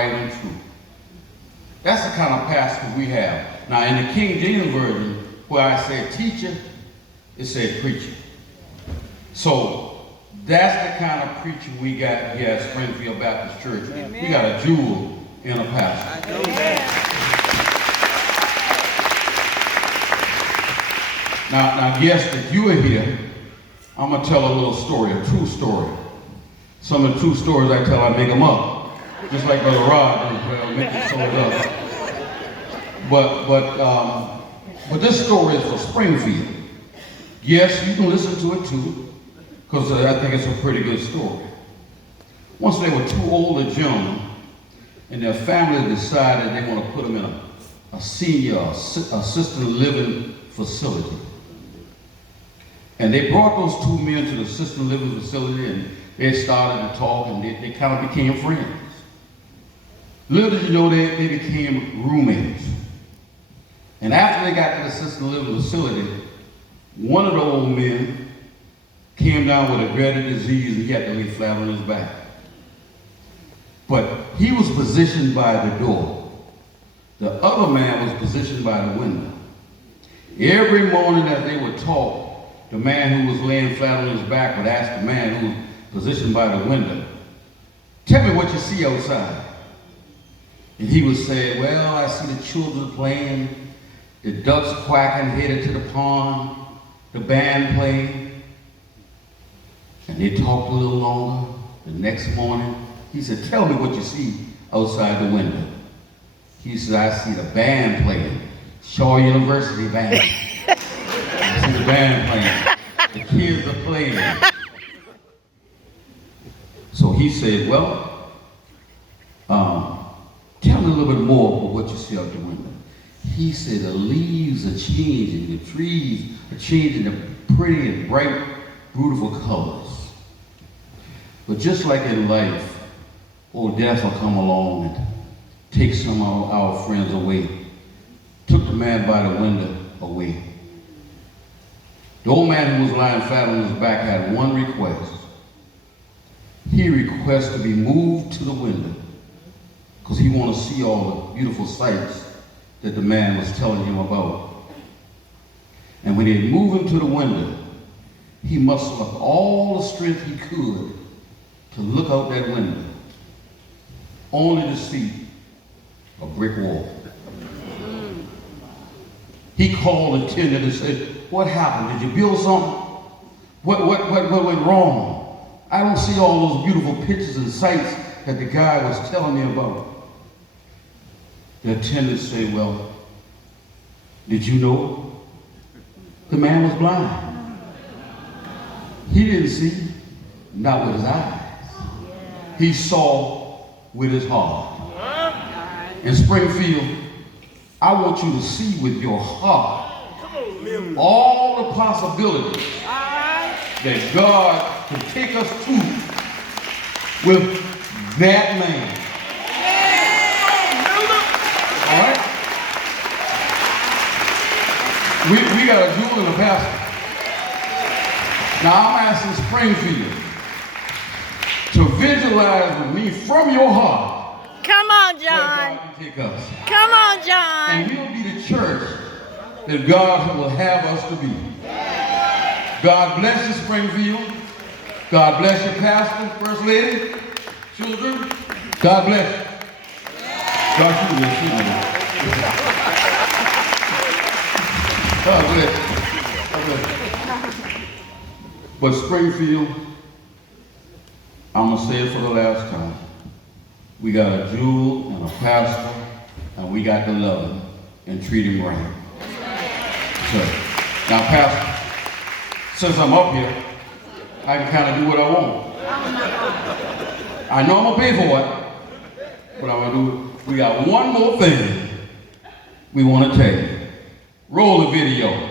upright and true. That's the kind of pastor we have. Now, in the King James Version, where I said teacher, it said preacher. So that's the kind of preacher we got here at Springfield Baptist Church. Amen. We got a jewel in a pastor. Now, guests, if you are here, I'm going to tell a little story, a true story. Some of the true stories I tell, I make them up. Just like Brother Rod does, well, make it sold up. But this story is for Springfield. Yes, you can listen to it too, because I think it's a pretty good story. Once there were two older gentlemen, and their family decided they want to put them in a senior assisted living facility. And they brought those two men to the assisted living facility, and they started to talk, and they kind of became friends. Little did you know, they became roommates. And after they got to the assisted living facility, one of the old men came down with a dreaded disease, and he had to lay flat on his back. But he was positioned by the door. The other man was positioned by the window. Every morning as they would talk, the man who was laying flat on his back would ask the man who was positioned by the window, "Tell me what you see outside." And he would say, "Well, I see the children playing, the ducks quacking headed to the pond, the band playing." And they talked a little longer. The next morning, he said, "Tell me what you see outside the window." He said, "I see the band playing, Shaw University band. I see the band playing. The kids are playing." So he said, "Well, tell me a little bit more about what you see out the window." He said, "The leaves are changing, the trees are changing to pretty and bright, beautiful colors. But just like in life, old death will come along and take some of our friends away." Took the man by the window away. The old man who was lying flat on his back had one request. He requested to be moved to the window because he wanted to see all the beautiful sights that the man was telling him about. And when they moved him to the window, he mustered up all the strength he could to look out that window, only to see a brick wall. He called the tenant and said, "What happened? Did you build something? What went wrong? I don't see all those beautiful pictures and sights that the guy was telling me about." The attendant said, "Well, did you know the man was blind? He didn't see, not with his eyes. He saw with his heart." In Springfield, I want you to see with your heart all the possibilities that God can take us to with that man. All right? We got a jewel in the pastor. Now I'm asking Springfield to visualize with me from your heart. Come on, Where John. God can take us. Come on, John. And we'll be the church that God will have us to be. God bless you, Springfield. God bless you, Pastor, First Lady, children. God bless you. God bless you. God bless you. God bless you. But Springfield, I'm going to say it for the last time. We got a jewel and a pastor, and we got to love him and treat him right. So, now, Pastor, since I'm up here, I can kind of do what I want. I know I'm going to pay for it, but I'm going to do it. We got one more thing we want to tell you. Roll the video.